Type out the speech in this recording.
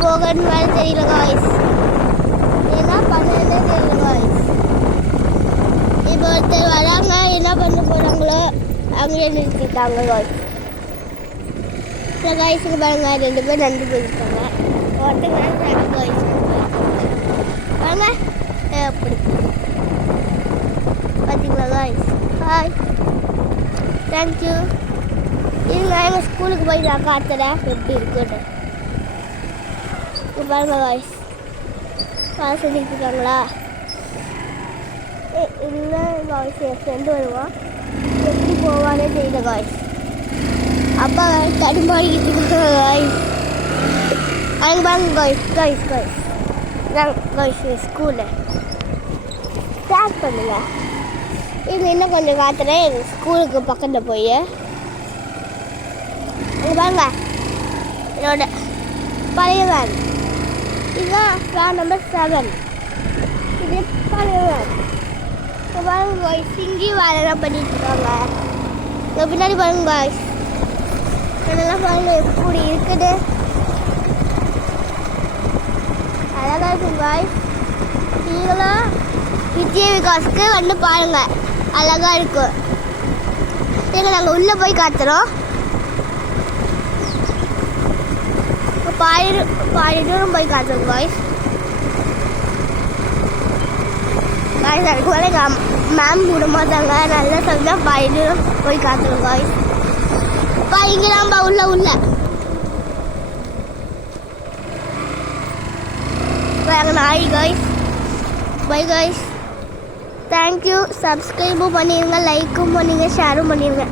போகணும்னு வேலை தெரியல காய்ஸ் என்ன பண்ணுறதுனே தெரியல காய்ஸ் இப்போ ஒருத்தர் வராங்க என்ன பண்ண போறாங்களோ அங்கேயே நிறுத்திட்டாங்க காய்ஸ் இல்லை காய்ஸுக்கு பாருங்க ரெண்டு பேர் நடந்து போயிருக்காங்க. ஒருத்தங்க நடந்து காய்ஸ் வாங்க எப்படி பார்த்தீங்களா காய்ஸ் ஹாய் தேங்க்யூ இருங்க எங்கள் ஸ்கூலுக்கு போய் நான் காத்துறேன் எப்படி இருக்குன்னு இங்க பாருங்க காய்ஸ் பாட சொல்லிட்டு இருக்காங்களா ஏ இல்லை காய்ஸ் என் ஃப்ரெண்டு வருவான் எப்படி போவானே தெரியல காய்ஸ் அப்பா தடுமாறிக்கிட்டு இருக்காங்க காய்ஸ் அங்கே பாருங்க காய்ஸ் காய்ஸ் காய்ஸ் நான் காய்ஸ் ஸ்கூலு ஸ்டார்ட் பண்ணுங்க இது இன்னும் கொஞ்சம் காத்துறேன் எங்கள் ஸ்கூலுக்கு பக்கத்தில் போய். அங்கே பாருங்க. என்னோட பழைய வேன் இதுதான் வேன் நம்பர் செவன் இது பழைய வேன் இங்கே பாருங்க காய்ஸ் இங்கேயும் வேலைலாம் பண்ணிட்டு இருக்காங்க. இங்கே பின்னாடி பாருங்க பாய்ஸ் இதெல்லாம் பாருங்க எப்படி இருக்குது? அழகா இருக்கும் காய்ஸ் நீங்களும் வித்யா விகாஸ்க்கு வந்து பாருங்கள் அழகாக இருக்கும் எங்க நாங்கள் உள்ளே போய் காத்துறோம். பாதி தூ- பாதி தூரம் போய் காத்துறோம் காய்ஸ் காய்ஸ் அதுக்கு மேலே எங்கள் மேம் விட மாட்டாங்க. நல்லா சொல்லிட்டா பாதி தூரம் போய் காத்துறோம் காய்ஸ் பா இங்கெல்லாம் பா உள்ள. உள்ள பாருங்க நாய் காய்ஸ் பை காய்ஸ் தேங்க்யூ சப்ஸ்கிரைபும் பண்ணிடுங்க லைக்கும் பண்ணிடுங்க ஷேரும் பண்ணிடுங்க